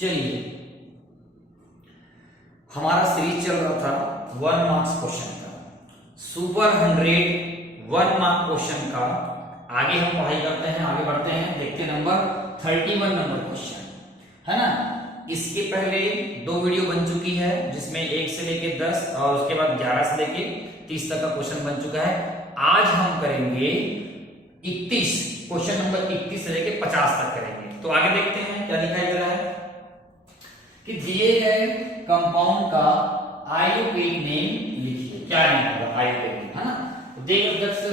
चलिए, हमारा सीरीज चल रहा था 1 मार्क्स क्वेश्चन का, सुपर 100 1 मार्क क्वेश्चन का। आगे हम पढ़ाई करते हैं, आगे बढ़ते हैं, देखते हैं नंबर 31 नंबर क्वेश्चन है ना। इसके पहले 2 वीडियो बन चुकी है जिसमें 1 से लेके 10 और उसके बाद 11 से लेके 30 तक का क्वेश्चन बन चुका है। आज हम करेंगे 31 क्वेश्चन नंबर 31 से लेके 50 तक करेंगे। तो आगे देखते हैं क्या दिखाई दे रहा है कि दिए गए कंपाउंड का आयोपेक नेम लिखिए। क्या नेम होगा? आयोपेक नेम, है ना। तो देख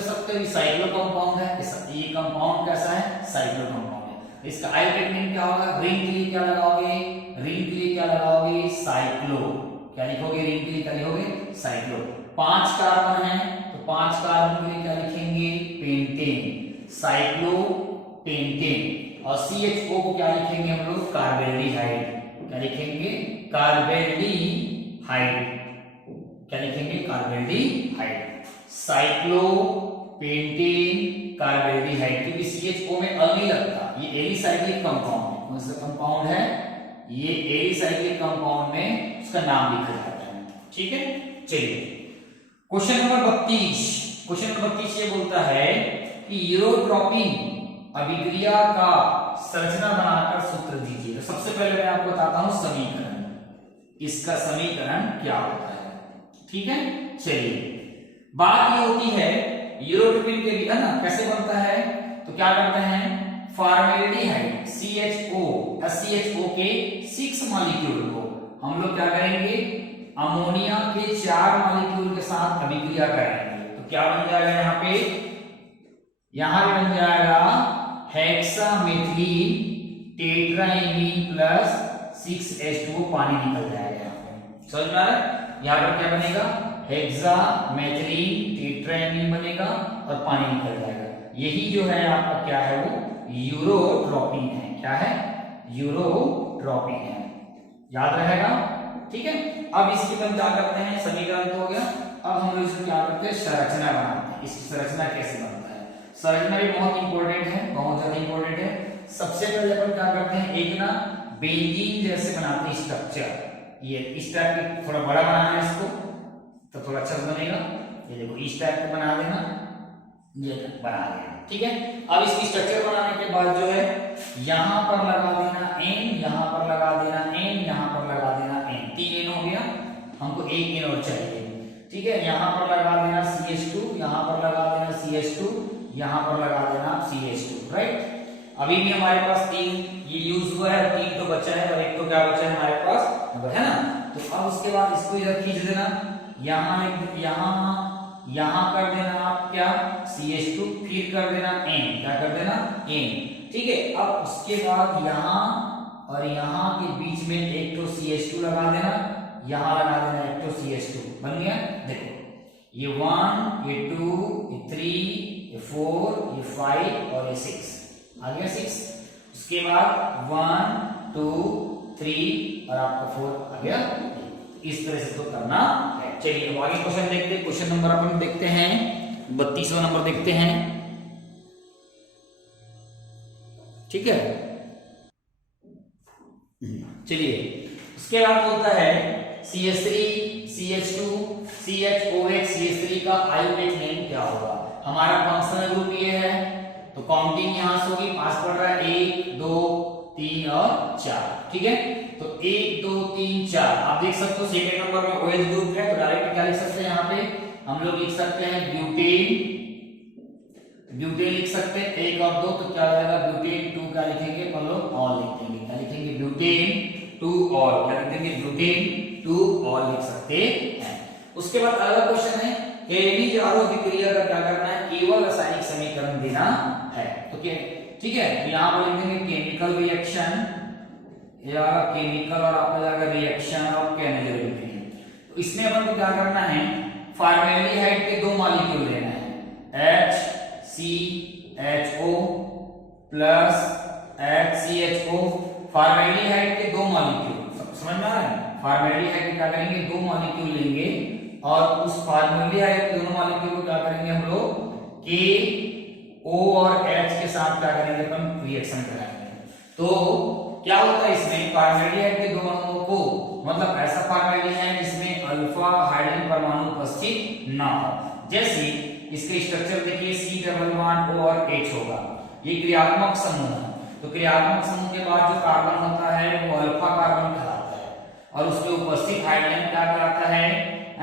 सकते हो साइक्लो कंपाउंड है, ये कंपाउंड कैसा है? साइक्लो कंपाउंड है। इसका आयोपेक नेम क्या होगा? रिंग के लिए क्या लगाओगे? रिंग के लिए क्या लगाओगे? साइक्लो। क्या लिखोगे? रिंग के लिए क्या लिखोगे? साइक्लो। 5 कार्बन है तो 5 कार्बन के लिए क्या लिखेंगे? Pentane, cyclo pentane. और CHO को क्या लिखेंगे हम लोग? कार्बेल्डिहाइड। क्या लिखेंगे? कार्बेल्डिहाइड। क्या लिखेंगे? कार्बेल्डिहाइड। साइक्लो पेंटेन कार्बेल्डिहाइड, क्योंकि CHO में अल नहीं लगता, ये एलिसाइक्लिक कंपाउंड है। कौन सा कंपाउंड है? ये एलिसाइक्लिक कंपाउंड में उसका नाम लिखा जाता है। ठीक है, चलिए क्वेश्चन नंबर 32। क्वेश्चन नंबर 32 ये बोलता है कि यूरोट्रॉपिन अभिक्रिया का संरचना बनाकर सूत्र दीजिए। तो सबसे पहले मैं आपको बताता हूं समीकरण, इसका समीकरण क्या होता है। ठीक है, चलिए बात ये होती है यूरोट्रॉपिन के भी, है ना, कैसे बनता है? तो क्या करते हैं? फॉर्मेल्डिहाइड CHO के 6 मॉलिक्यूल को हम लोग क्या करेंगे? अमोनिया के 4 मॉलिक्यूल के साथ अभिक्रिया कराएंगे। तो क्या बन जाएगा यहाँ पे? यहां पे बन जाएगा हेक्सामेथिलीन टेट्राइमीन प्लस 6H2O, पानी निकल जाएगा यहाँ पे। समझ में आ रहा है? यहाँ पर क्या बनेगा? हेक्सामेथिलीन टेट्राइमीन बनेगा और पानी निकल जाएगा। यही जो है आपका क्या है? वो यूरोट्रॉपिन है। क्या है? यूरोट्रॉपिन है। याद रहेगा? ठीक है। अब इसकी हम क्या करते हैं? समीकरण तो हो गया। अब हम इसको क्या करते हैं? संरचना बनाते हैं। इसकी संरचना कैसे बनता है? संरचना भी बहुत इंपॉर्टेंट है, बहुत ज्यादा इंपॉर्टेंट है। सबसे पहले अपन क्या करते हैं? एक ना बेंजीन जैसे बनाते हैं स्ट्रक्चर। ये इस टाइप का थोड़ा बड़ा बनाना है इसको तो थोड़ा अच्छा बनेगा। ये देखो इस टाइप का बना देना, ये बना देना। ठीक है। अब इसकी स्ट्रक्चर बनाने के बाद जो है यहां पर लगा देना N, यहां पर लगा देना N, यहां पर लगा देना N। 3 N हो गया, हमको 1 N और चाहिए। ठीक है, यहां पर लगा देना CH2, यहां पर लगा देना CH2, यहां पर लगा देना CH2। राइट। अभी भी हमारे पास 3 ये यूज हुआ है, 3 तो बचा है और 1 तो क्या बचा है हमारे पास, है ना। तो अब उसके बाद इसको इधर खींच देना, यहां कर देना आप क्या? CH2, फिर कर देना N। क्या कर देना? N। ठीक है। अब उसके बाद यहां और यहां के बीच में एक तो CH2 लगा देना, यहां लगा देना एक तो CH2। बन गया। देखो ये 1, ये 2, ये 3, ये 4, ये 5 और ये 6 आ गया 6। उसके बाद 1, 2, 3 और आपका 4 आ गया। इस तरह से तो करना है। चलिए अब आगे क्वेश्चन देखते हैं। क्वेश्चन नंबर अपन देखते हैं 32वां नंबर देखते हैं। ठीक है, चलिए उसके बाद बोलता है CH3 CH2 CHOH CH3 का आयोपेक नेम क्या होगा? हमारा फंक्शनल ग्रुप ये है तो काउंटिंग यहां से होगी। 5 पढ़ रहा है, 1 2 3 और 4। ठीक है, तो 1 2 3 4 आप देख सकते हो सेकंड नंबर में OH ग्रुप है तो डायरेक्ट क्या लिख सकते हैं? यहाँ पे हम लोग लिख सकते हैं ब्यूटेन लिख सकते हैं। 1 और 2 तो क्या हो जाएगा? ब्यूटेन 2 क्या लिखेंगे? हम लोग ऑल लिख देंगे। क्या लिखेंगे? Butane 2 all. क्या लिख देंगे? ब्यूटेन 2 ऑल लिख सकते हैं। उसके बाद अगला क्वेश्चन है हेनरी और अभिक्रिया का क्या करना है? केवल रासायनिक समीकरण देना है। तो क्या? ठीक है, यहां पर लिख देंगे केमिकल रिएक्शन या केमिकल और आपका जाएगा रिएक्शन ऑफ केमिकल। तो इसमें अपन को क्या करना है? फॉर्मेल्डिहाइड के 2 मॉलिक्यूल लेना है, HCHO प्लस HCHO। फॉर्मेल्डिहाइड के 2 मॉलिक्यूल समझ में आ रहा है? फॉर्मेल्डिहाइड के क्या करेंगे? 2 मॉलिक्यूल लेंगे और उस फॉर्मेल्डिहाइड के दोनों मॉलिक्यूल को क्या करेंगे हम लोग? K O और H के साथ क्या करेंगे? अपन रिएक्शन कराएंगे। तो क्या होता है इसमें, फॉर्मेल्डिहाइड के दो अणुओं को, मतलब ऐसा फॉर्मेल्डिहाइड जिसमें अल्फा हाइड्रोजन परमाणु उपस्थित ना हो। जैसे इसके स्ट्रक्चर देखिए, C डबल बॉन्ड O और H होगा, ये क्रियात्मक समूह है। तो क्रियात्मक समूह के बाद जो कार्बन होता है वो अल्फा कार्बन कहलाता है, और उसमें उपस्थित हाइड्रोजन क्या कहलाता है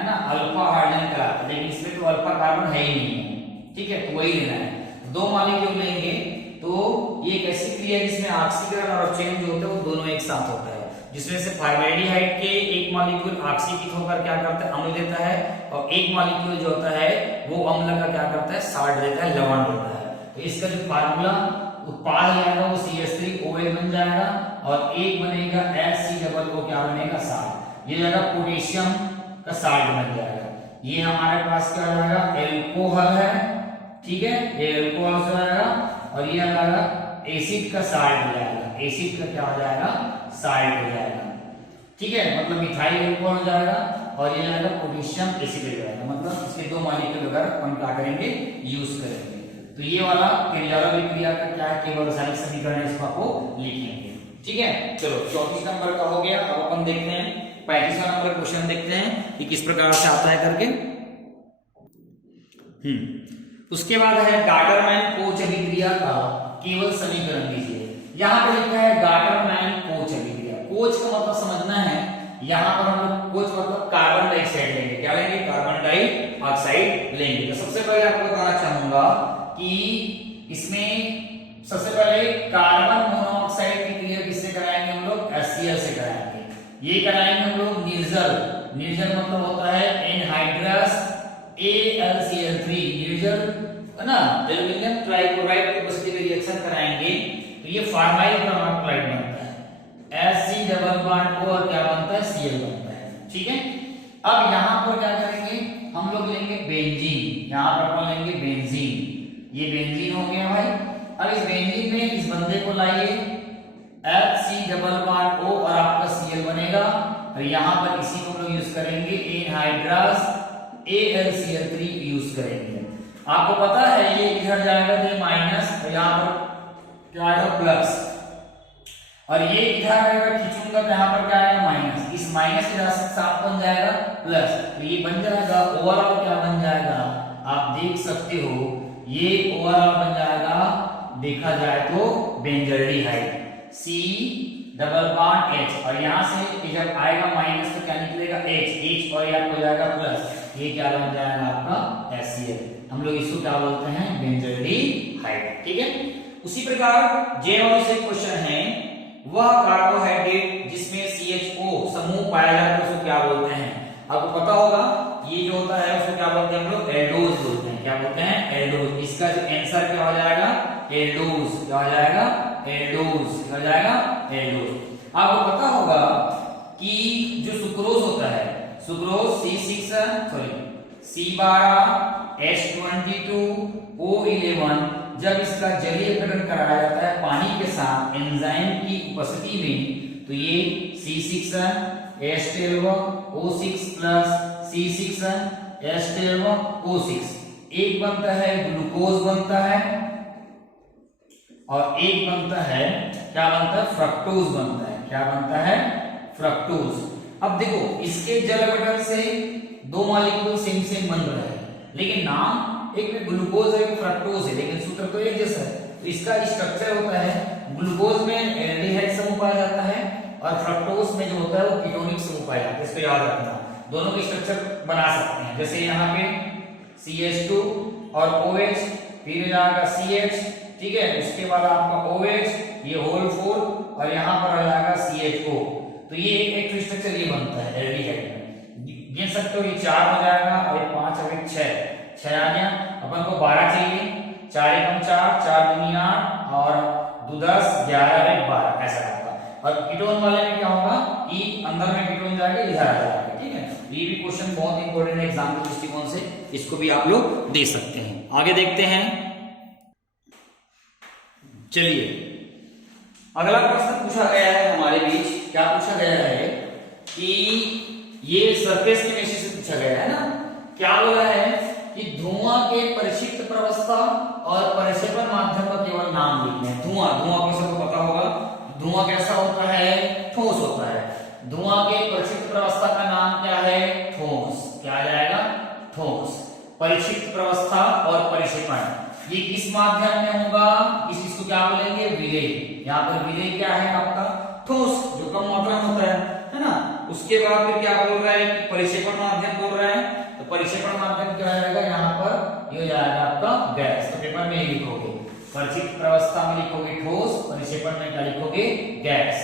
ना, अल्फा हाइड्रोजन कहलाता है। लेकिन इसमें तो अल्फा कार्बन है ही नहीं है, ठीक है, तो वही लेना है। दो मॉलिक्यूल लेंगे तो ये एक ऐसी क्रिया है जिसमें ऑक्सीकरण और चयन जो होता है वो दोनों एक साथ होता है, जिसमें से फॉर्मेल्डिहाइड के एक मॉलिक्यूल ऑक्सीकृत होकर क्या करता है, अम्ल देता है, और एक मॉलिक्यूल जो होता है वो अम्ल का क्या करता है, साल्ट देता है, लवण देता है। तो इसका जो फार्मूला उत्पाद आएगा वो CH3OH बन जाएगा, और एक बनेगा HCO क्या बनेगा, साल्ट। ये जाएगा पोटेशियम का साल्ट बन जाएगा। ये हमारे पास क्या आ जाएगा, एल्कोहल है, ठीक है, ये एल्कोहल से आएगा, और ये आ जाएगा एसिड का साल्ट हो जाएगा, एसिड का क्या हो जाएगा, साल्ट हो जाएगा, ठीक है, मतलब मिथाइल एल्कोहल हो जाएगा, और ये आएगा पोटेशियम एसिड हो जाएगा। मतलब इसके दो मॉलिक्यूल अगर हम क्या करेंगे, यूज करेंगे। तो ये वाला क्रियाला विक्रिया का क्या है, केवल रासायनिक समीकरण है, इसको आपको लिखेंगे, ठीक है। चलो 34 नंबर का हो गया। अब अपन देखते हैं 35वां नंबर क्वेश्चन, देखते हैं कि किस प्रकार से आता है करके। उसके बाद है गाटरमैन कोच अभिक्रिया का केवल समीकरण दीजिए। यहाँ पे लिखा है गाटरमैन कोच अभिक्रिया। कोच का मतलब समझना है, यहाँ पर हम लोग कोच मतलब कार्बन डाइऑक्साइड लेंगे। क्या लेंगे, कार्बन डाइऑक्साइड लेंगे। तो सबसे पहले आपको बताना चाहूंगा कि इसमें सबसे पहले कार्बन मोनोऑक्साइड की क्रिया किससे कराएंगे हम लोग, HCl से कराएंगे। ये कराएंगे हम लोग निर्जल, निर्जल मतलब होता है एनहाइड्रस AlCl3, निर्जल है ना, एल्युमिनियम ट्राइक्लोराइड की उपस्थिति में रिएक्शन कराएंगे तो ये फॉर्माइल क्लोराइड बनता है, Hc डबल बॉन्ड O और क्या बनता है, Cl बनता है, ठीक है। अब यहाँ पर क्या करेंगे, हम लोग लेंगे बेंजीन, यहाँ पर अपन लेंगे बेंजीन, ये बेंजीन हो गया भाई। अब इस बेंजीन में इस बंदे को लाइए, Hc डबल बॉन्ड O और आपका Cl बनेगा, और यहाँ पर इसी को हम लोग यूज करेंगे एनहाइड्रस AlCl3 यूज करेंगे। आपको पता है ये इधर जाएगा तो माइनस, और यहाँ पर क्या आएगा, प्लस, और ये इधर आएगा खींचूंगा तो यहाँ पर क्या आएगा, माइनस। इस माइनस के साथ बन जाएगा प्लस, तो ये बन जाएगा ओवरऑल क्या बन जाएगा, आप देख सकते हो ये ओवरऑल बन जाएगा, देखा जाए तो benzaldehyde C double bond H, और यहाँ से जब आएगा माइनस तो क्या निकलेगा H, और यहाँ हो जाएगा प्लस, ये क्या बन जाएगा आपका HCl। हम लोग इसको क्या बोलते हैं, बेंजल्डिहाइड, ठीक है। उसी प्रकार जे वाले से क्वेश्चन है, वह कार्बोहाइड्रेट जिसमें CHO समूह पाया जाता है उसको क्या बोलते हैं। आपको पता होगा ये जो होता है उसको क्या बोलते हैं हम लोग, एल्डोज बोलते हैं। क्या बोलते हैं, एल्डोज। इसका जो आंसर क्या हो जाएगा, एल्डोज। क्या हो जाएगा, एल्डोज। क्या हो जाएगा, एल्डोज। आपको पता होगा कि जो सुक्रोज होता है, सुक्रोज C12H22O11, जब इसका जलीयकरण कराया जाता है पानी के साथ एंजाइम की उपस्थिति में, तो ये C6H12O6 प्लस C6H12O6 एक बनता है ग्लूकोज बनता है, और एक बनता है क्या बनता है, फ्रक्टोज बनता है। क्या बनता है, फ्रक्टोज। अब देखो इसके जल अपघटन से दो मॉलिक्यूल सेम सेम बन रहे हैं, लेकिन नाम एक में ग्लूकोज है, एक फ्रक्टोज है, लेकिन सूत्र तो एक जैसा है। तो इसका स्ट्रक्चर होता है, ग्लूकोज में एल्डिहाइड समूह पाया जाता है, और फ्रक्टोज में जो होता है वो कीटोनिक समूह पाया जाता है। इसको याद रखना, दोनों के स्ट्रक्चर बना सकते हैं। जैसे यहाँ पे CH2 और OH, फिर जाएगा CH, ठीक है, उसके बाद आपका OH, ये होल 4, और यहाँ पर आ जाएगा CHO। तो ये एक स्ट्रक्चर ये बनता है एल्डिहाइड में। गिन सकते हो, ये 4 हो जाएगा, और ये 5 और एक 6 आ गया। अपन को 12 चाहिए, 4 एकम 4, 4 दूनी 8, और 2 10, 11 और 1 12, ऐसा होगा। और कीटोन वाले में क्या होगा कि अंदर में कीटोन जाएगा, इधर आ जाएगा, ठीक है। ये भी क्वेश्चन बहुत इंपॉर्टेंट है एग्जाम के दृष्टिकोण से, इसको भी आप लोग दे सकते हैं। आगे देखते हैं, चलिए अगला प्रश्न पूछा गया है हमारे बीच। क्या पूछा गया है कि ये सरफेस केमिस्ट्री से पूछा गया है ना। क्या बोला है कि धुआं के परिक्षिप्त प्रवस्था और परिक्षेपण माध्यम का केवल नाम लिखना है। धुआं को सबको पता होगा, धुआं कैसा होता ठोस होता है। धुआं के परिक्षिप्त प्रवस्था का नाम क्या है? ठोस। क्या आ जाएगा? ठोस। परिक्षिप्त प्रवस्था और परिक्षेपण ये किस माध्यम में होगा? इस चीज को क्या बोलेंगे? विलेय। यहाँ पर विलेय क्या है आपका? ठोस, जो कम मात्रा में होता है ना। उसके बाद फिर क्या बोल रहा है कि परिक्षेपण माध्यम बोल रहा है, तो परिक्षेपण माध्यम क्या हो जाएगा? यहाँ पर ये हो जाएगा आपका गैस। तो पेपर में ये लिखोगे, परिक्षिप्त प्रवस्था में लिखोगे ठोस, परिक्षेपण में क्या लिखोगे? गैस।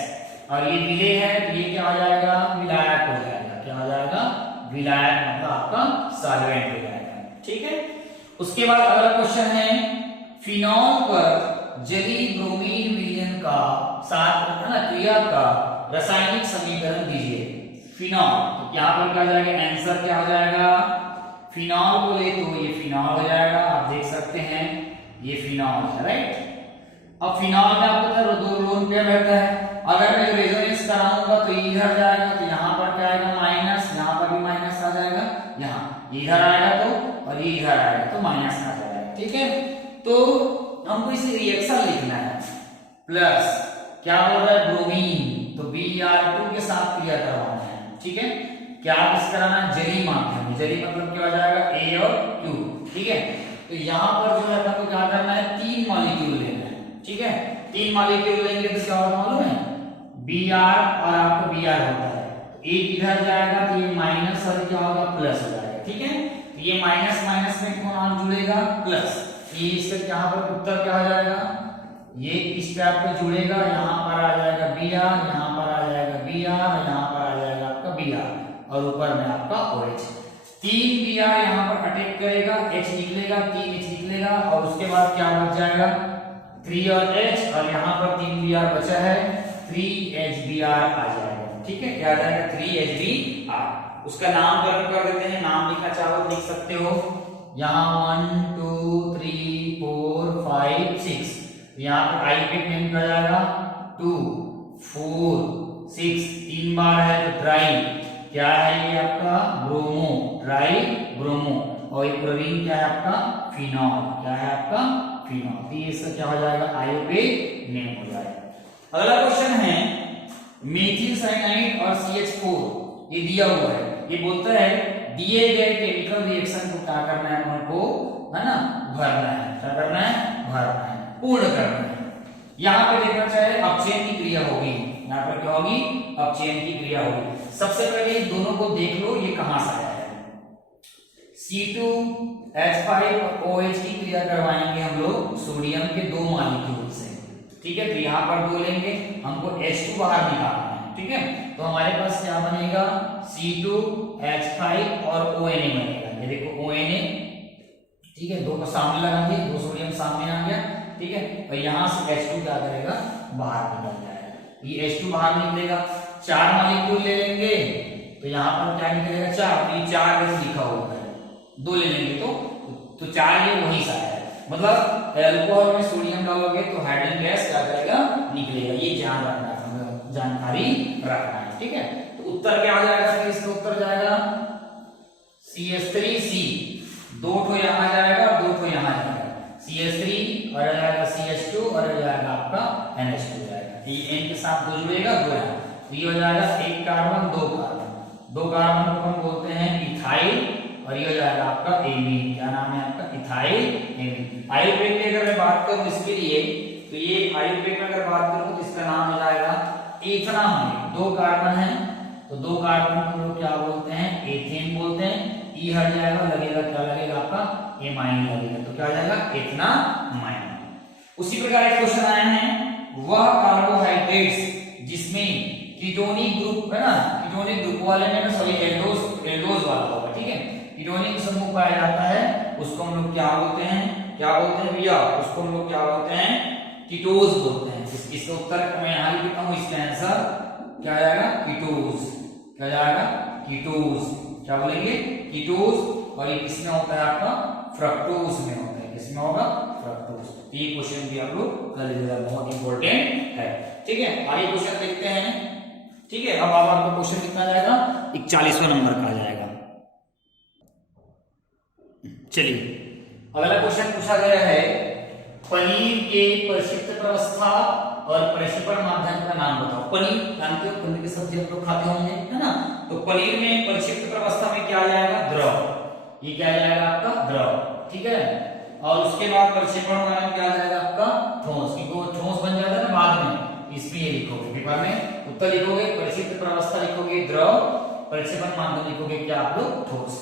और ये विलेय है तो ये क्या हो जाएगा? विलायक हो जाएगा। क्या हो जाएगा? विलायक, मतलब आपका सॉल्वेंट हो जाएगा। ठीक है। उसके बाद अगला क्वेश्चन है, फिनॉल पर जलीय ब्रोमीन विलयन का साथ क्रिया का रासायनिक समीकरण दीजिए। फिनॉल, तो यहाँ पर क्या हो जाएगा? आंसर क्या हो जाएगा? फिनॉल बोले तो ये फिनॉल हो जाएगा। आप देख सकते हैं ये फिनॉल है, राइट। अब फिनॉल में आपको पता है दो लोन पेयर रहता है। अगर मैं रेजोनेंस कराऊंगा तो इधर जाएगा, तो यहाँ पर क्या आएगा? माइनस। यहाँ पर भी माइनस आ जाएगा। यहाँ इधर आएगा तो, और ये इधर आएगा तो माइनस आ जाएगा। ठीक है। तो हमको इसे रिएक्शन लिखना है। प्लस क्या बोल रहा है? ब्रोमीन, तो Br2 के साथ क्रिया करवाना है। ठीक है। क्या किस कराना है? जलीय माध्यम। जलीय मतलब क्या हो जाएगा? A और Q। ठीक है। तो यहाँ पर जो है आपको क्या करना है? 3 मॉलिक्यूल लेना है। ठीक है। 3 मॉलिक्यूल लेंगे तो क्या होगा मालूम है? Br और आपको Br होता है, एक इधर जाएगा तो ये माइनस और क्या होगा? प्लस हो जाएगा। ठीक है। तो ये माइनस माइनस में कौन जुड़ेगा? प्लस। ये इसका यहाँ पर उत्तर क्या हो जाएगा? ये इस टाइप पे जुड़ेगा, यहाँ पर आ जाएगा Br, यहाँ पर आ जाएगा Br, यहाँ पर आ जाएगा आपका Br, और ऊपर में आपका OH। 3 Br यहाँ पर अटैक करेगा, H निकलेगा, 3 H निकलेगा, और उसके बाद क्या बच जाएगा? 3 और H, और यहाँ पर 3 Br बचा है, 3HBr आ जाएगा। ठीक है। क्या आ जाएगा? 3HBr। उसका नाम कर देते हैं, नाम लिखना चाहो लिख सकते हो। यहाँ 1 2 3 4 5 6, यहाँ पर आईपेक नेम क्या जाएगा? 2 4 6, 3 बार है तो ट्राई। क्या है ये आपका? Bromo, try bromo. और ये क्लोरीन क्या है आपका? फिनॉल। क्या है आपका? फिनॉल। तो ये इसका क्या हो जाएगा? आयोपेक नेम हो जाएगा। अगला क्वेश्चन है, मेथिल साइनाइड और CH4 ये दिया हुआ है। ये बोलता है दिए गए केमिकल रिएक्शन को क्या करना है? हमको है ना भरना है। क्या करना है? भरना है, पूर्ण करना है। यहाँ पे देखना चाहिए अपचयन की क्रिया होगी। यहाँ पर क्या होगी? अपचयन की क्रिया होगी। सबसे पहले इन दोनों को देख लो, ये कहां से आया है? C2H5 और OH की क्रिया करवाएंगे हम लोग सोडियम के 2 मॉलिक्यूल से। ठीक है। तो यहाँ पर 2 लेंगे, हमको H2 बाहर निकालना है। ठीक है। तो हमारे पास क्या बनेगा? C2H5 और ONA बनेगा। ये देखो ONA। ठीक है। 2 को सामने लगाएंगे, 2 सोडियम सामने आ गया। ठीक है। और यहाँ से H2 क्या करेगा? बाहर निकल जाएगा। ये H2 बाहर निकलेगा। 4 मॉलिक्यूल ले लेंगे तो यहाँ पर क्या निकलेगा? 4। तो ये 4 लिखा हुआ है, 2 ले लेंगे तो 4 ये वही सा है। मतलब अल्कोहल में सोडियम डालोगे तो हाइड्रोजन गैस क्या करेगा? निकलेगा। ये ध्यान रखना है, जानकारी रखना है। ठीक है। तो उत्तर क्या आ जाएगा? फिर इसका उत्तर जाएगा CH3C। 2 ठो यहाँ जाएगा, 2 ठो यहाँ जाएगा। CH3 और जाएगा CH2 और जाएगा आपका NH2 जाएगा। ये N के साथ 2 जुड़ेगा, 2 यहाँ। तो ये हो जाएगा 1 कार्बन 2 कार्बन। 2 कार्बन को हम बोलते हैं इथाइल, और ये हो जाएगा आपका एमीन। क्या नाम है आपका? Ethyl amine. आयोपेक की अगर मैं बात करूं इसके लिए, तो ये आयोपेक में अगर बात करूं तो इसका नाम हो जाएगा एथेनामाइड। 2 कार्बन है तो 2 कार्बन को लोग क्या बोलते हैं? एथेन बोलते हैं। ई हट जाएगा, लगेगा क्या? लगेगा आपका एमाइन लगेगा। तो क्या हो जाएगा? एथेनामाइड। उसी प्रकार एक क्वेश्चन आया है, वह कार्बोहाइड्रेट्स जिसमें कीटोनिक ग्रुप है ना, कीटोनिक ग्रुप वाले में सॉरी एल्डोज वाला होगा। ठीक है। कीटोनिक समूह पाया जाता है, उसको हम लोग क्या बोलते हैं? क्या बोलते हैं भैया? उसको हम लोग क्या बोलते हैं? कीटोज बोलते हैं। इसका उत्तर मैं यहाँ लिख देता हूँ, इसका आंसर क्या आएगा? कीटोज। क्या जाएगा? कीटोज। क्या बोलेंगे? कीटोज। और ये किसमें होता है आपका? फ्रक्टोज में होता है। किसमें होगा? फ्रक्टोज। ये क्वेश्चन भी आप लोग कर लीजिएगा, बहुत इंपॉर्टेंट है। ठीक है। आगे क्वेश्चन देखते हैं। ठीक है। अब आपका क्वेश्चन कितना जाएगा? 41वां नंबर का आ जाएगा। चलिए अगला क्वेश्चन पूछा गया है, पनीर के परिक्षिप्त प्रवस्था और प्रक्षेपण माध्यम का नाम बताओ। पनीर जानते हो, पनीर की सब्जी आप लोग खाते होंगे, है ना। तो पनीर में प्रक्षिप्त अवस्था में क्या आ जाएगा, द्रव। ये क्या आ जाएगा आपका, द्रव, ठीक है। और उसके बाद प्रक्षेपण माध्यम क्या आ जाएगा आपका, ठोस। क्योंकि ठोस बन जाता है ना बाद में, इसमें ये लिखोगे पेपर में, उत्तर लिखोगे प्रक्षिप्त अवस्था लिखोगे द्रव, प्रक्षेपण माध्यम लिखोगे क्या आप लोग, ठोस।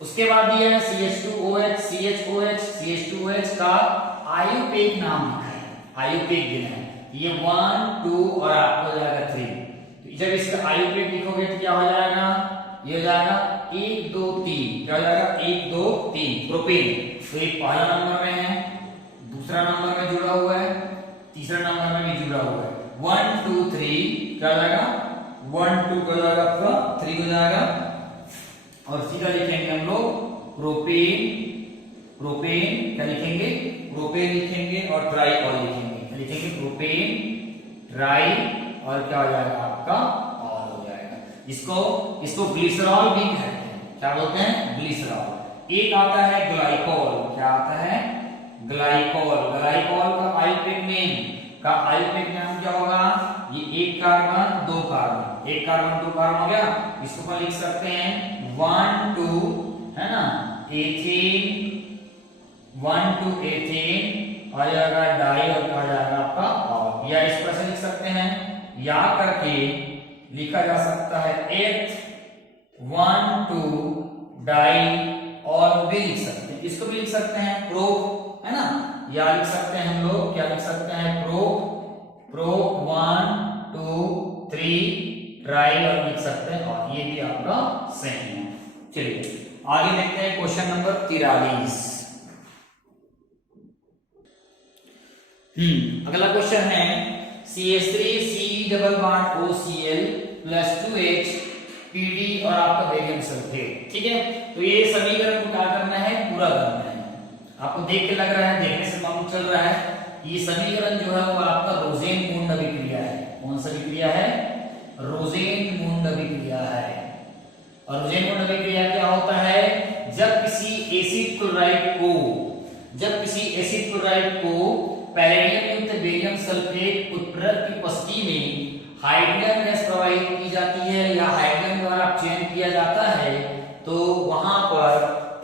उसके बाद दिया है CH2OH, CHOH, CH2OH का आयुपेक नाम लिखा है, आयुपेक देना है। ये 1 2 और आपको हो जाएगा 3। तो जब इसका आयुपेक लिखोगे तो क्या हो जाएगा, ये हो जाएगा 1 2 3, क्या हो जाएगा 1 2 3 प्रोपेन। तो ये पहला नंबर में है, दूसरा नंबर में जुड़ा हुआ है, तीसरा नंबर में भी जुड़ा हुआ है। 1 2 3 क्या हो जाएगा, 1 2 हो जाएगा आपका, 3 हो जाएगा। और सीधा लिखेंगे हम लोग प्रोपेन, प्रोपेन क्या लिखेंगे, प्रोपेन लिखेंगे और ट्राइऑल लिखेंगे, लिखेंगे प्रोपेन ट्राई और क्या हो जाएगा आपका, ऑल हो जाएगा। इसको ग्लिसरॉल भी कहते हैं, क्या बोलते हैं, ग्लिसरॉल। एक आता है ग्लाइकोल, क्या आता है, ग्लाइकोल। ग्लाइकोल का आयुपेक नाम क्या होगा, ये 1 कार्बन 2 कार्बन, 1 कार्बन 2 कार्बन हो गया। इसको अपन लिख सकते हैं 1 2, है ना, एथेन, 1 2 एथेन आ जाएगा डाई और क्या हो जाएगा आपका ऑल। या इस तरह से लिख सकते हैं, या करके लिखा जा सकता है 1 2 डाई ऑल भी लिख सकते हैं। इसको भी लिख सकते हैं प्रो, है ना, या लिख सकते हैं हम लोग, क्या लिख सकते हैं, प्रो 1 2 3 ट्राई और लिख सकते हैं, और ये भी आपका सेम है। चलिए आगे देखते हैं क्वेश्चन नंबर 43। अगला क्वेश्चन है CH3 double bond OCl plus 2H PD और आपका बेरियम सल्फेट, ठीक है। तो ये समीकरण को क्या करना है, पूरा करना है। आपको देख के लग रहा है, देखने से मालूम चल रहा है, ये समीकरण जो है वो आपका रोसेन-मूंड अभिक्रिया है। कौन सा अभिक्रिया है, रोसेन-मूंड अभिक्रिया है। और रोसेन-मूंड अभिक्रिया क्या होता है, जब किसी एसिड क्लोराइड को पैरेडियम युक्त बेरियम सल्फेट उत्प्रेरक की उपस्थिति में हाइड्रोजन गैस प्रवाहित की जाती है या हाइड्रोजन द्वारा चयन किया जाता है, तो वहां पर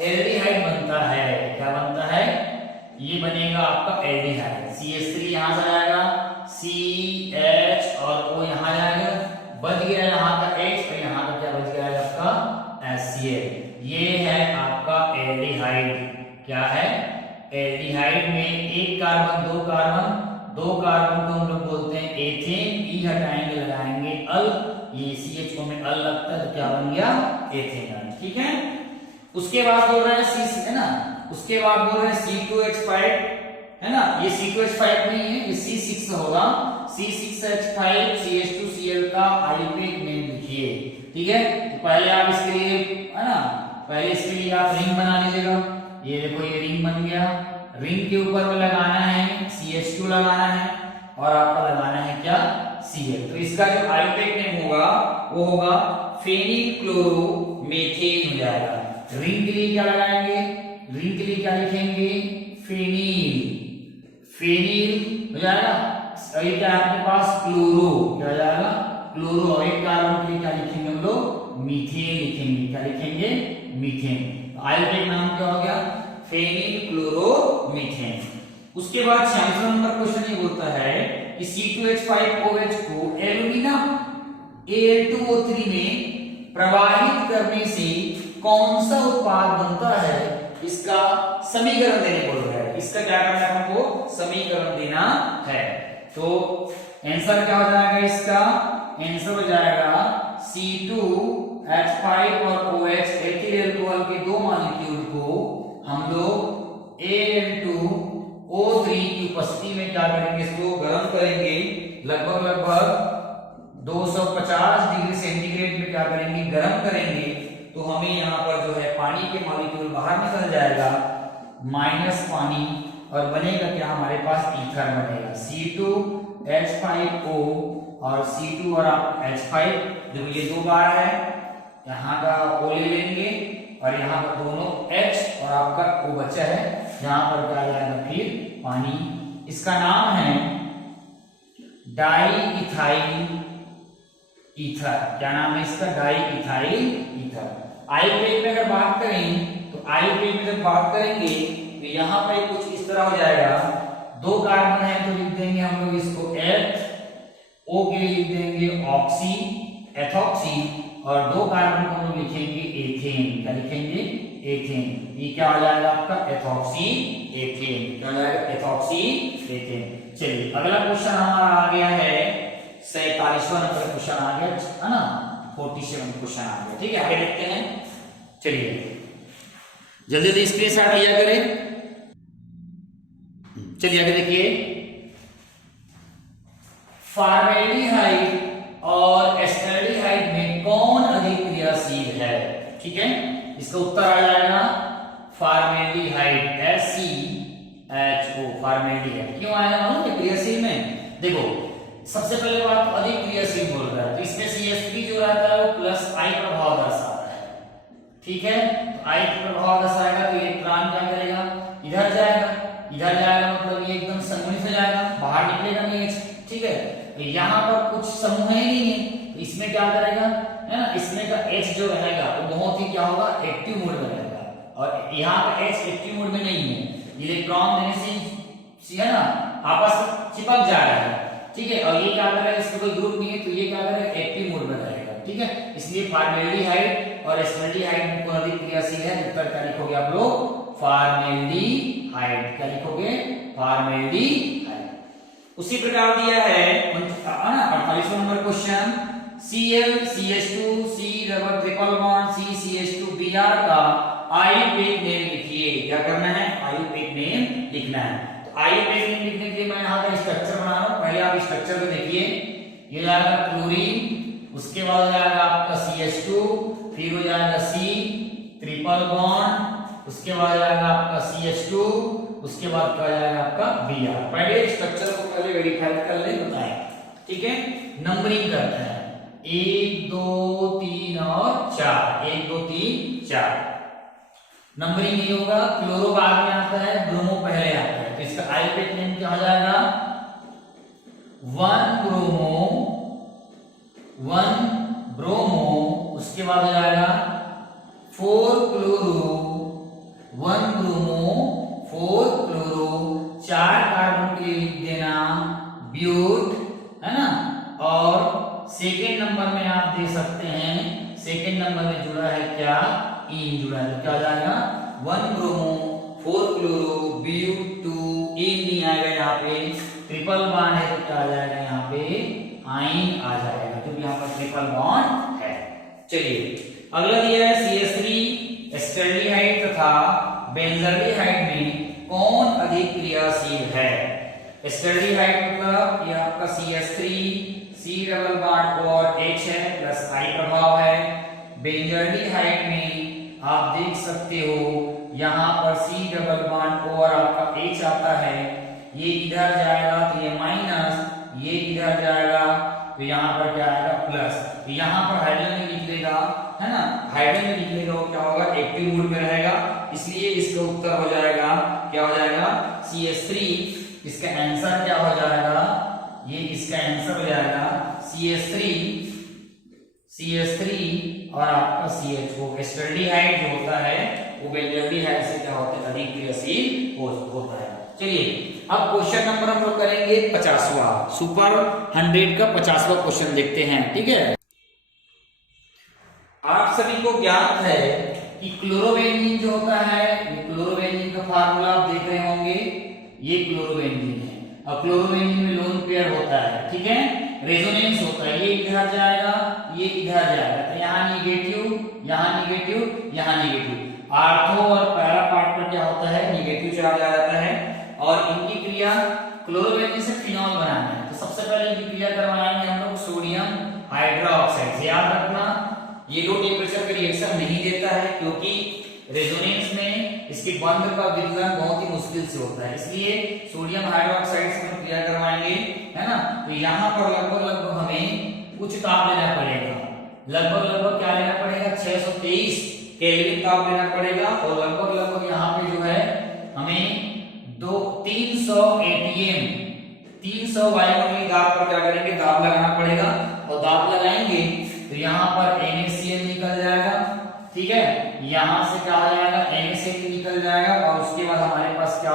एल्डिहाइड बनता है। क्या बनता है, ये बनेगा आपका एल्डिहाइड। CH3 यहां से आएगा, CH और O यहां आएगा, बच गया यहां का H और यहां का क्या बच गया है आपका HCl। ये है आपका एल्डिहाइड। क्या है, एल्डिहाइड में 1 कार्बन 2 कार्बन, 2 कार्बन को हम लोग बोलते हैं एथेन, ई हटाएंगे लगाएंगे अल, ये CHO में अल लगता है तो क्या बन गया, एथेनॉल, ठीक है। उसके बाद बोल रहे हैं C, है ना, उसके बाद बोल रहे हैं C2H5, है ना, ये C2H5 नहीं है, ये C6 होगा। C6H5 CH2Cl का आयुपेक नेम लिखिए, ठीक है। तो पहले आप इसके लिए, है ना, पहले इसके लिए आप रिंग बना लीजिएगा। ये देखो ये रिंग बन गया, रिंग के ऊपर में लगाना है CH2 लगाना है और आपका लगाना है क्या, Cl। तो इसका जो आयुपेक नेम होगा वो होगा फेनिल क्लोरोमेथेन हो जाएगा। रिंग के लिए क्या लगाएंगे, रिंग के लिए क्या लिखेंगे, फेनिल, फेनिल हो जाएगा। और ये क्या है आपके पास, क्लोरो, क्या हो जाएगा, क्लोरो। और एक कार्बन के लिए क्या लिखेंगे हम लोग, मीथेन लिखेंगे। क्या लिखेंगे, मीथेन। आयुपेक नाम क्या हो गया, फेनिल क्लोरोमीथेन। उसके बाद 46 नंबर क्वेश्चन ये बोलता है कि C2H5OH को एल्यूमिनियम Al2O3 में प्रवाहित करने से कौन सा उत्पाद बनता है, इसका समीकरण देने बोल रहा है। इसका क्या करना है, हमको समीकरण देना है। तो आंसर क्या हो जाएगा, इसका आंसर हो जाएगा C2H5 और OH एथिल अल्कोहल के 2 मॉलिक्यूल को हम लोग Al2O3 की उपस्थिति में क्या करेंगे, इसको गर्म करेंगे, लगभग 250 डिग्री सेंटीग्रेड में क्या करेंगे, गर्म करेंगे। तो हमें यहाँ पर जो है पानी के मॉलिक्यूल बाहर निकल जाएगा, माइनस पानी, और बनेगा क्या, हमारे पास ईथर बनेगा। C2H5O और C2 और आप H5, देखो ये 2 बार है, यहाँ का O ले लेंगे और यहाँ पर दोनों H और आपका O बचा है, जहां पर क्या जाएगा फिर पानी। इसका नाम है डाई इथाइल ईथर। क्या नाम है इसका? Di ethyl ether. आयुर्वेद में अगर बात करें तो आयुर्वेद में जब बात करेंगे तो यहाँ पे कुछ इस तरह हो जाएगा, 2 कार्बन है तो लिख देंगे हम लोग इसको एथ, ओ के लिए लिख देंगे ऑक्सी, एथॉक्सी, और 2 कार्बन को हम लोग लिखेंगे एथेन। क्या लिखेंगे? एथेन। ये क्या हो जाएगा आपका? Ethoxy ethane. क्या हो जाएगा? Ethoxy ethane. चलिए अगला क्वेश्चन हमारा आ गया है 47वां नंबर क्वेश्चन आ गया है ना, 47 क्वेश्चन आ गया। ठीक है, आगे देखते हैं। चलिए जल्दी जल्दी स्क्रीनशॉट लिया करें। चलिए आगे देखिए, फॉर्मेल्डिहाइड और एस्टल्डिहाइड में कौन अधिक क्रियाशील है? ठीक है, इसका उत्तर आ जाएगा फॉर्मेल्डिहाइड, FCHO, फॉर्मेल्डिहाइड। क्यों आएगा मालूम है? क्रियाशील में देखो सबसे पहले बात अधिक क्रियाशील बोल रहा है तो इसमें CH3 जो रहता है वो प्लस I प्रभाव दर्शाता है। ठीक है, तो I प्रभाव दर्शाएगा तो इलेक्ट्रॉन क्या करेगा? इधर जाएगा, इधर जाएगा मतलब ये एकदम समूहित हो जाएगा, बाहर निकलेगा नहीं। ठीक है, तो यहाँ पर कुछ समूह ही नहीं है तो इसमें क्या करेगा, है ना, इसमें का H जो रहेगा वो बहुत ही क्या होगा? एक्टिव मोड में रहेगा, और यहाँ पर H एक्टिव मोड में नहीं है। इलेक्ट्रॉन देने से है ना आपस में चिपक जा रहा है। ठीक है, और ये क्या करेगा? इसमें कोई ग्रुप नहीं है तो ये क्या करेगा? एक्टिव मोड में रहेगा। ठीक है, इसलिए फॉर्मेल्डिहाइड और एस्टल्डिहाइड में कौन अधिक क्रियाशील है? उत्तर क्या लिखोगे आप लोग? फॉर्मेल्डिहाइड। क्या लिखोगे? फॉर्मेल्डिहाइड। उसी प्रकार दिया है 48वां number question, Cl CH2 C double triple bond C CH2 Br का आयुर्वेद नेम लिखिए। क्या करना है? आयुर्वेद नेम लिखना है। तो आयुर्वेद नेम लिखने के लिए मैं यहाँ का स्ट्रक्चर बना रहा हूँ। पहले आप स्ट्रक्चर को देखिए, ये जाएगा क्लोरीन, उसके बाद हो जाएगा आपका CH2, फिर हो जाएगा C ट्रिपल बॉन्ड, उसके बाद जाएगा आपका CH2, उसके बाद क्या जाएगा आपका Br। पहले स्ट्रक्चर को पहले वेरीफाई कर ले, बताएं। ठीक है, नंबरिंग करते हैं 1 2 3 और 4, 1 2 3 4। नंबरिंग नहीं होगा, क्लोरो बाद में आता है, ब्रोमो पहले आता है, तो इसका आयुर्वेद नेम क्या हो जाएगा? 1 ब्रोमो, उसके बाद हो जाएगा 4 क्लोरो, 1 ब्रोमो 4 क्लोरो, 4 कार्बन के लिए लिख देना ब्यूट, है ना। और सेकेंड नंबर में आप दे सकते हैं, सेकेंड नंबर में जुड़ा है क्या? इन जुड़ा है, तो क्या हो जाएगा? 1 ब्रोमो 4 क्लोरो ब्यूट 2, इन नहीं आएगा यहाँ पे, ट्रिपल बॉन्ड है तो क्या आ जाएगा यहाँ पे? आइन आ जाएगा, क्योंकि यहाँ पर ट्रिपल बॉन्ड है। चलिए अगला दिया है CH3 एस्टल्डिहाइड तथा बेंजल्डिहाइड में कौन अधिक क्रियाशील है? एस्टल्डिहाइड मतलब ये आपका CH3 C डबल बॉन्ड और H है प्लस I प्रभाव है। बेंजल्डिहाइड में आप देख सकते हो यहाँ पर C डबल बॉन्ड और आपका H आता है, ये इधर जाएगा तो ये माइनस, ये इधर जाएगा तो यहाँ पर क्या आएगा? प्लस। तो यहाँ पर हाइड्रोजन निकलेगा, है ना, हाइड्रोजन निकलेगा वो क्या होगा? एक्टिव मोड में रहेगा, इसलिए इसका उत्तर हो जाएगा क्या हो जाएगा? CH3। इसका आंसर क्या हो जाएगा? ये इसका आंसर हो जाएगा CH3 और आपका CH4। एस्टल्डिहाइड जो होता है वो बेंजल्डिहाइड से क्या होता है? अधिक क्रियाशील होता है। चलिए अब क्वेश्चन नंबर हम लोग करेंगे 50वां, सुपर 100 का 50वां क्वेश्चन देखते हैं। ठीक है, आप सभी को ज्ञात है कि क्लोरोबेंजीन जो होता है, ये क्लोरोबेंजीन का फार्मूला आप देख रहे होंगे, ये क्लोरोबेंजीन है और क्लोरोबेंजीन में लोन पेयर होता है। ठीक है, रेजोनेंस होता है, ये इधर जाएगा, ये इधर जाएगा, तो यहाँ निगेटिव, यहाँ निगेटिव, यहाँ निगेटिव। आर्थो और पैरा पार्ट पर क्या होता है? निगेटिव चार्ज आ जाता है। और इनकी क्रिया क्लोरोबेंजीन से फिनॉल बनाना है, तो सबसे पहले इनकी क्रिया करवाएंगे हम लोग सोडियम हाइड्रोक्साइड से। याद रखना ये लो टेम्परेचर पे रिएक्शन नहीं देता है, क्योंकि रेजोनेंस में इसके बंध का विदलन बहुत ही मुश्किल से होता है, इसलिए सोडियम हाइड्रोक्साइड से हम क्रिया करवाएंगे, है ना। तो यहाँ पर लगभग हमें कुछ ताप लेना पड़ेगा, लगभग क्या लेना पड़ेगा? 623 केल्विन ताप लेना पड़ेगा, और लगभग यहाँ पे जो है हमें 300 ATM 300 वायुमंडलीय दाब पर क्या करेंगे, दाब लगाना पड़ेगा, और दाब लगाएंगे तो यहाँ पर NaCl निकल जाएगा, ठीक है। यहाँ से क्या आ जाएगा, NaCl निकल जाएगा, और उसके बाद हमारे पास क्या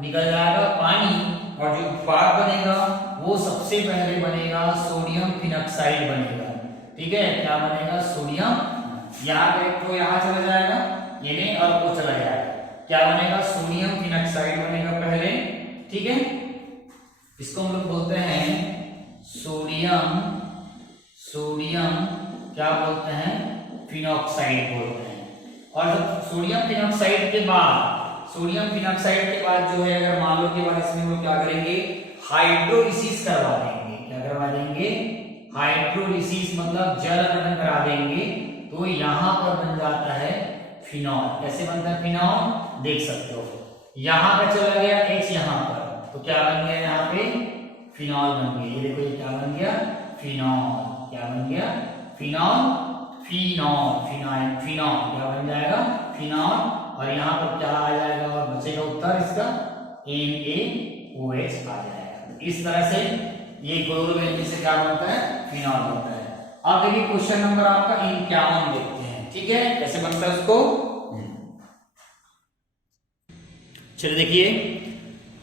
निकल जाएगा, पानी। और जो उत्पाद बनेगा वो सबसे पहले बनेगा सोडियम फिनॉक्साइड बनेगा, ठीक है। क्या बनेगा, सोडियम, यहाँ पे तो यहाँ चला जाएगा Na और वो चला जाएगा, क्या बनेगा, सोडियम फिनॉक्साइड बनेगा पहले, ठीक है। इसको हम लोग बोलते हैं सोडियम क्या बोलते हैं, फिनॉक्साइड बोलते हैं। और जब सोडियम फिनॉक्साइड के बाद जो है, अगर मान लो के बाद इसमें वो क्या करेंगे, हाइड्रोलिसिस करवा देंगे। क्या करवा देंगे, हाइड्रोलिसिस मतलब जल अपघटन करा देंगे, तो यहाँ पर बन जाता है फिनॉल। कैसे बनता है फिनॉल, देख सकते हो, यहाँ पे चला गया H यहाँ पर, तो क्या बन गया, यहाँ पे फिनॉल बन गया। ये देखो, ये क्या बन गया, फिनॉल। क्या बन गया, फिनॉल क्या बन जाएगा, फिनॉल। और यहाँ पर क्या आ जाएगा, और बचेगा उत्तर इसका NaOH आ जाएगा। इस तरह से ये क्लोरोबेंजीन से क्या बनता है, फिनॉल बनता है। अब देखिए क्वेश्चन नंबर आपका 51 देखते हैं, ठीक है, कैसे बनता है उसको। चलिए देखिए,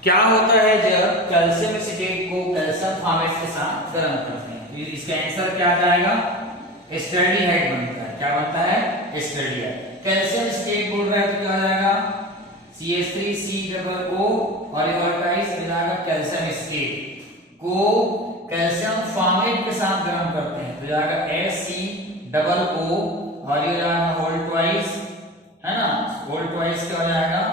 क्या होता है जब कैल्शियम एसिटेट को कैल्शियम फॉर्मेट के साथ गर्म करते हैं, इसका आंसर क्या आ जाएगा, एस्टर्डीहाइड बनता है। क्या बनता है, एस्टर्डीहाइड। कैल्शियम एसिटेट बोल रहा है तो क्या आ जाएगा, CH3COO और रिवर्टाइज हो जाएगा कैल्शियम एसिटेट को कैल्शियम फॉर्मेट के साथ गर्म करते हैं, तो जाएगा SCOO और ये जाएगा होल ट्वाइस, है ना, होल ट्वाइस क्या हो जाएगा,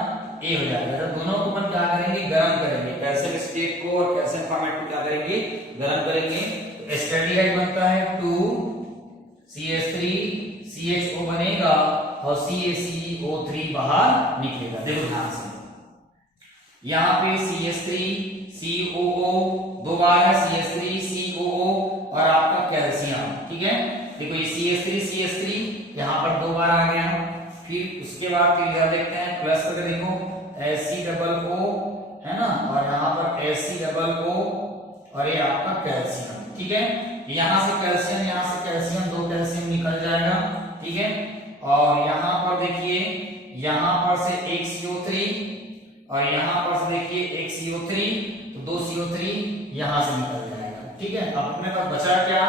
A हो जाएगा। तो दोनों को अपन क्या करेंगे, गर्म करेंगे, कैल्शियम एसिटेट को और कैल्शियम फॉर्मेट को क्या करेंगे, गर्म करेंगे। एस्टर्डीहाइड बनता है 2CH3CHO बनेगा और CaCO3 बाहर निकलेगा। देखो ध्यान से, यहाँ पे CH3COO दो बार है, CH3COO और आपका कैल्शियम, ठीक है। देखो ये CH3 यहाँ पर दो बार आ गया, फिर उसके बाद फिर इधर देखते हैं प्लस करके देखो SCOO है ना, और यहाँ पर SCOO और ये आपका कैल्शियम, ठीक है। यहाँ से कैल्शियम दो कैल्शियम निकल जाएगा, ठीक है। और यहाँ पर देखिए, यहाँ पर से एक CO3 और यहाँ पर से देखिए एक CO3, तो दो CO3 यहाँ से निकल जाएगा, ठीक है। अब अपने पास बचा क्या,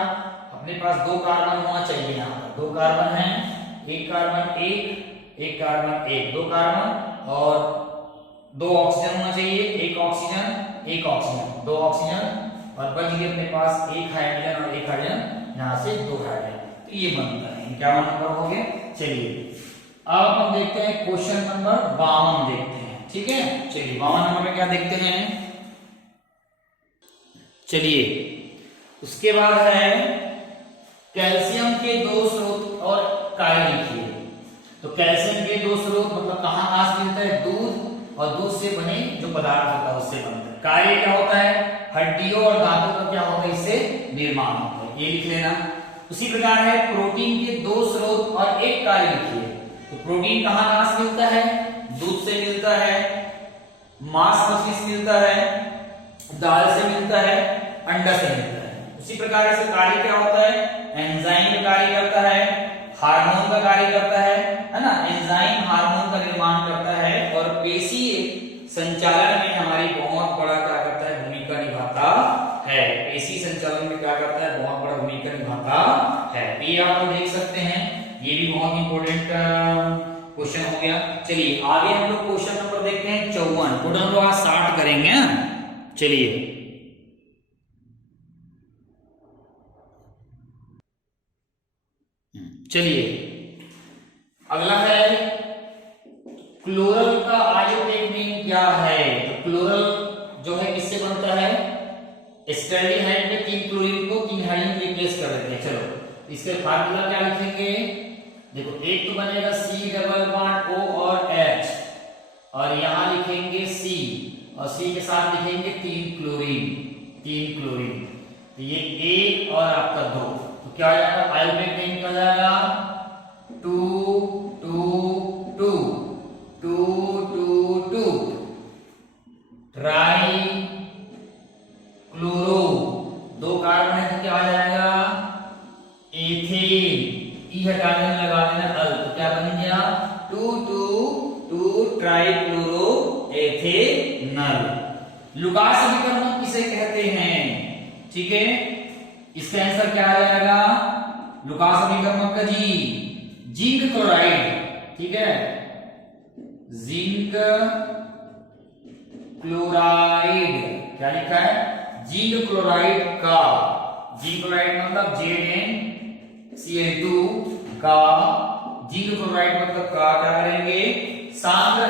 अपने पास दो कार्बन होना चाहिए, यहाँ पर दो कार्बन है, एक कार्बन एक, दो कार्बन और दो ऑक्सीजन होना चाहिए, एक ऑक्सीजन, दो ऑक्सीजन, और बच गए अपने पास एक हाइड्रोजन और एक हाइड्रोजन, यहाँ से दो हाइड्रोजन, तो ये बनता है। क्या नंबर हो गया। चलिए अब हम देखते हैं क्वेश्चन नंबर 52 देखते हैं, ठीक है। चलिए 52 नंबर में क्या देखते हैं, चलिए उसके बाद है कैल्शियम के दो स्रोत और कार्य लिखिए। तो कैल्शियम के दो स्रोत मतलब कहाँ कहाँ से मिलता है, दूध, और दूध से बने जो पदार्थ होता है उससे बनता है। कार्य क्या होता है, हड्डियों और दांतों का क्या होता है, इससे निर्माण होता है, ये लिख लेना। उसी प्रकार है प्रोटीन के दो स्रोत और एक कार्य लिखिए। तो प्रोटीन कहाँ कहाँ से मिलता है, दूध से मिलता है, मांस मछली से मिलता है, दाल से मिलता है, अंडा से मिलता है। उसी प्रकार से कार्य क्या होता है, एंजाइम का कार्य करता है, हार्मोन का कार्य करता है ना, एंजाइम हार्मोन का निर्माण करता है, और पेशीय संचालन में हमारी बहुत बड़ा क्या करता है, भूमिका निभाता है। पेशी संचालन में क्या करता है, बहुत बड़ा भूमिका निभाता है। ये आप लोग देख सकते हैं, ये भी बहुत इंपॉर्टेंट क्वेश्चन हो गया। चलिए आगे हम लोग क्वेश्चन नंबर देखते हैं 54, टोटल हम लोग आज 60 करेंगे। चलिए अगला है क्लोरल का आयोनिक मीन क्या है। तो क्लोरल जो है किससे बनता है, एस्टर्डीहाइड में किन क्लोरीन को किन हाइड्रोजन रिप्लेस कर देते हैं। चलो इसके फार्मूला क्या लिखेंगे, देखो एक तो बनेगा C डबल बॉन्ड O और H, और यहाँ लिखेंगे C, और C के साथ लिखेंगे तीन क्लोरीन, तो ये एक और आपका दो, तो क्या हो जाएगा, आयोनिक मीन क्या हो जाएगा, 2 2 2 2 2 2 ट्राई हटाने में लगा देना अल, तो क्या बन गया 2 ट्राइक्लोरो एथेनॉल। लुकास अभिकर्मक किसे कहते हैं? ठीक है, इसका आंसर क्या आ जाएगा लुकास अभिकर्मक का जी? Zinc chloride. ठीक है, जिंक क्लोराइड, क्या लिखा है? जिंक क्लोराइड का, जिंक क्लोराइड मतलब ZnCl2 का, जिंक क्लोराइड मतलब का क्या करेंगे? सांद्र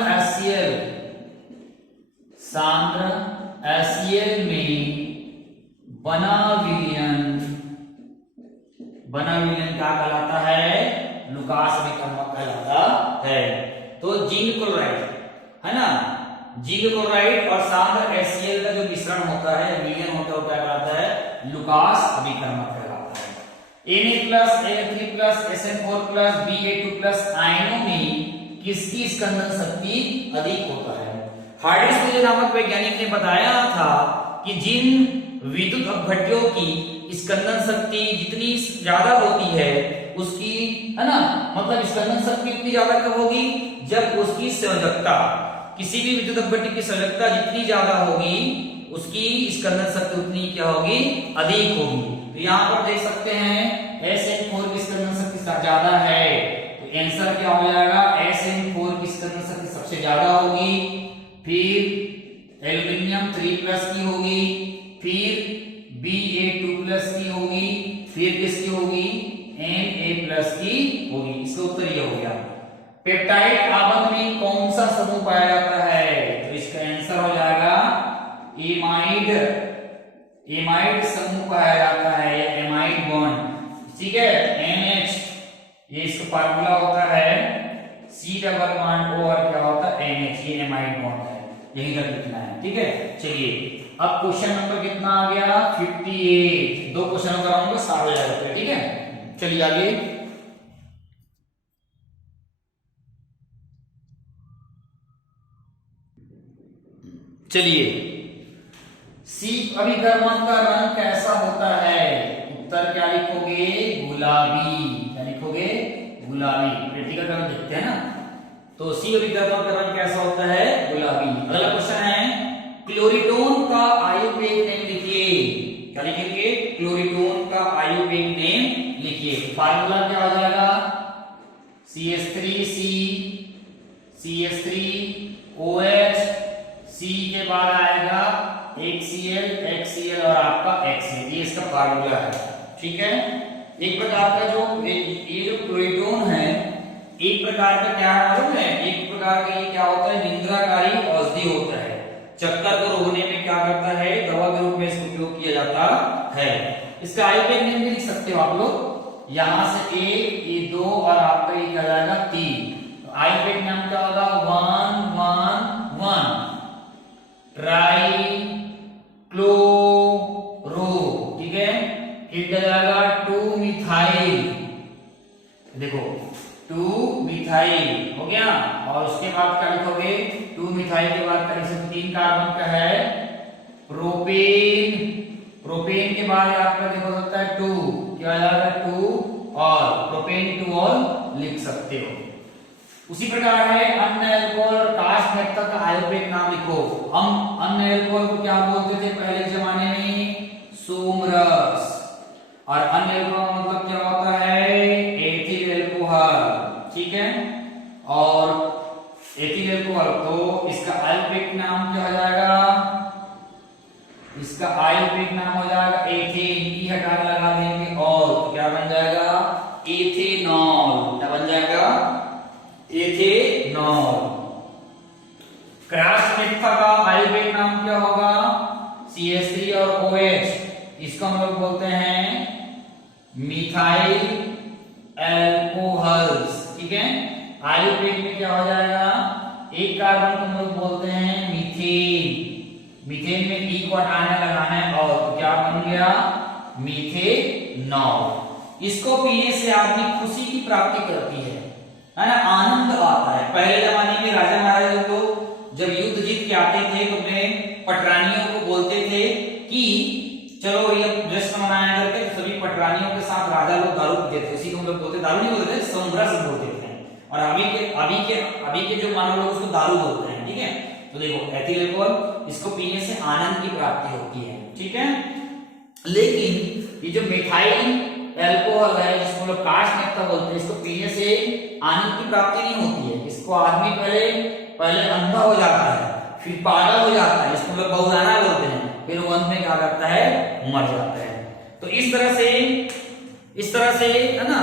HCl में बना विलयन क्या कहलाता है? लुकास अभिकर्मक कहलाता है। तो जिंक क्लोराइड है ना, जिंक क्लोराइड और सांद्र HCl का जो मिश्रण होता है, विलयन होता है, वो क्या कहलाता है? लुकास अभिकर्मक कहलाता है। Na+, Na3+, SN4+, Ba2+ आयनों में किसकी स्कंदन शक्ति अधिक होता है? हार्डिस नामक वैज्ञानिक ने बताया था कि जिन विद्युत अपघट्यों की स्कंदन शक्ति जितनी ज्यादा होती है उसकी, है ना, मतलब स्कंदन शक्ति उतनी ज्यादा कब होगी? जब उसकी संयोजकता, किसी भी विद्युत अपघट्य की संयोजकता जितनी ज्यादा होगी उसकी स्कंदन शक्ति उतनी क्या होगी? अधिक होगी। तो यहाँ पर देख सकते हैं SN4 की स्कंदन शक्ति ज्यादा है, तो आंसर क्या हो जाएगा? SN4 की स्कंदन शक्ति सबसे ज्यादा होगी, फिर एल्यूमिनियम 3+ की होगी, फिर Ba2+ की होगी, फिर किसकी होगी? Na+ की होगी। इसका उत्तर ये हो गया। पेप्टाइड आबंध में कौन सा समूह पाया जाता है? तो इसका आंसर हो जाएगा एमाइड समूह पाया जाता है, एमाइड बॉन्ड। ठीक है, NH ये इसका फार्मूला होता है C डबल बॉन्ड O और क्या होता है? NH, ये एमाइड बॉन्ड है, यही तक लिखना है। ठीक है, चलिए अब क्वेश्चन नंबर कितना आ गया? 58। 2 क्वेश्चन कराऊंगा, 7 हो जाएगा। ठीक है, चलिए आगे। चलिए, सी अभिकर्मक का रंग कैसा होता है? उत्तर क्या लिखोगे? गुलाबी। क्या लिखोगे? गुलाबी। प्रैक्टिकल का देखते हैं ना, तो सी अभिकर्मक का रंग कैसा होता है? गुलाबी। अगला क्वेश्चन है क्लोरीटोन का आयुर्वेद नेम लिखिए। क्या लिखेंगे? क्लोरीटोन का आयुर्वेद नेम लिखिए। फार्मूला क्या हो जाएगा? CH3C, CH3OH, C के बाद आएगा HCl, HCl और आपका HCl, ये इसका फार्मूला है। ठीक है, एक प्रकार का जो ये जो क्लोरीटोन है, एक प्रकार का क्या है मालूम है? एक प्रकार का ये क्या होता है? निंद्राकारी औषधि होता है। चक्कर को रोकने में क्या करता है? दवा के रूप में इसका उपयोग किया जाता है। इसका आयुर्वेद नेम भी लिख सकते हो आप लोग, यहां से 1, ये 2 और आपका ये क्या जाएगा 3। तो आयुर्वेद नाम क्या होगा? 111 ट्राइक्लोरो। ठीक है, फिर क्या जाएगा 2 मिथाइल। देखो 2 मिथाइल हो गया, और उसके बाद क्या लिखोगे? 2 मिथाइल के बाद क्या लिख सकते? 3 कार्बन का है प्रोपेन। प्रोपेन के बाद आपका देखो सकता है 2, क्या आ जाएगा 2 और प्रोपेन 2 और लिख सकते हो। उसी प्रकार है अन्य अल्कोहल और कास्ट नेफ्था का आयुर्वेद नाम लिखो। हम अन्य अल्कोहल को क्या बोलते थे पहले के जमाने में? सोमरस। और अन्य अल्कोहल मतलब क्या होता है? Ethyl alcohol. ठीक है, और एथिल अल्कोहल, तो इसका आयुर्वेद नाम क्या हो जाएगा? इसका आयुर्वेद नाम हो जाएगा एथेन। ई हटा लगा देंगे और क्या बन जाएगा? एथेनॉल। क्या बन जाएगा? एथेनॉल। क्रॉस नेफ्था का आयुर्वेद नाम क्या होगा? CH3 और OH, इसको हम लोग बोलते हैं मिथाइल अल्कोहल्स। ठीक है, आयुर्वेद में क्या हो जाएगा? एक कार्बन को हम लोग बोलते हैं मीथेन। मीथेन में ई को हटाने लगाना है और तो क्या बन गया? मीथेनॉल। इसको पीने से आदमी खुशी की प्राप्ति करती है ना, आनंद आता है। पहले जमाने में राजा महाराजा लोग जब युद्ध जीत के आते थे तो अपने पटरानियों को बोलते थे कि चलो ये जश्न मनाया करके, तो सभी पटरानियों के साथ राजा लोग दारू पीते थे, उसी को हम लोग बोलते, दारू नहीं बोलते थे, समरस बोलते थे। और अभी के जो मानव लोग उसको दारू बोलते हैं, ठीक है। तो देखो एथिल अल्कोहल, इसको पीने से आनंद की प्राप्ति होती है, ठीक है। लेकिन ये जो मिथाइल अल्कोहल है, जिसको हम लोग कास्ट नेफ्था बोलते हैं, इसको पीने से आनंद की प्राप्ति नहीं होती है। इसको आदमी पहले अंधा हो जाता है, फिर पागल हो जाता है, इसको हम लोग बहुराना बोलते हैं, फिर वो अंत में क्या करता है, मर जाता है। तो इस तरह से है ना,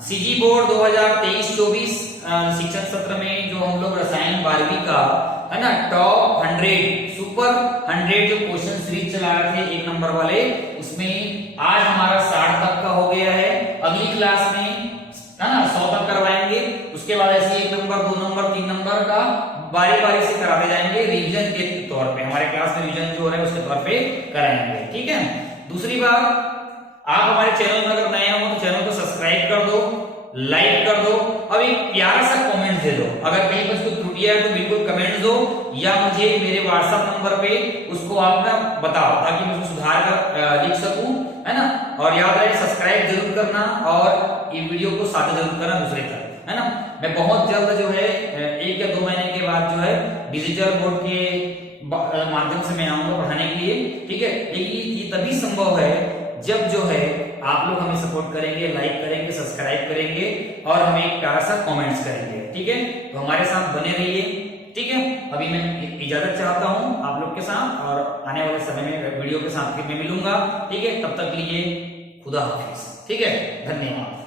सीजी बोर्ड 2023-24 शिक्षण सत्र में जो हम लोग रसायन 12वीं का है ना टॉप 100 सुपर 100 जो क्वेश्चन सीरीज चला रहे थे 1 नंबर वाले, उसमें आज हमारा 60 तक का हो गया है। अगली क्लास में है ना 100 तक करवाएंगे, उसके बाद ऐसे 1 नंबर 2 नंबर 3 नंबर का बारी बारी से कराते जाएंगे, रिवीजन के तौर पे। हमारे क्लास में रिवीजन जो हो रहा है उसके तौर पे कराएंगे, ठीक है। दूसरी बात, आप हमारे चैनल में अगर नए हो तो चैनल को सब्सक्राइब कर दो, लाइक कर दो, अब एक प्यारा सा कमेंट दे दो। अगर कहीं पर कोई त्रुटियां है तो बिल्कुल कमेंट दो, या मुझे मेरे व्हाट्सएप नंबर पे उसको आप ना बताओ, ताकि मैं उसको सुधार कर लिख सकूं, है ना। और याद रहे सब्सक्राइब जरूर करना, और ये वीडियो को साझा जरूर करना दूसरे तक, है ना। मैं बहुत जल्द जो है 1 या 2 महीने के बाद जो है डिजिटल बोर्ड के माध्यम से मैं आऊंगा पढ़ाने के लिए, ठीक है। लेकिन ये तभी संभव है जब जो है आप लोग हमें सपोर्ट करेंगे, लाइक करेंगे, सब्सक्राइब करेंगे, और हमें एक प्यारा सा कमेंट्स करेंगे, ठीक है। तो हमारे साथ बने रहिए, ठीक है। अभी मैं इजाजत चाहता हूं आप लोग के साथ, और आने वाले समय में वीडियो के साथ फिर मैं मिलूंगा, ठीक है। तब तक के लिए खुदा हाफिज, ठीक है, धन्यवाद।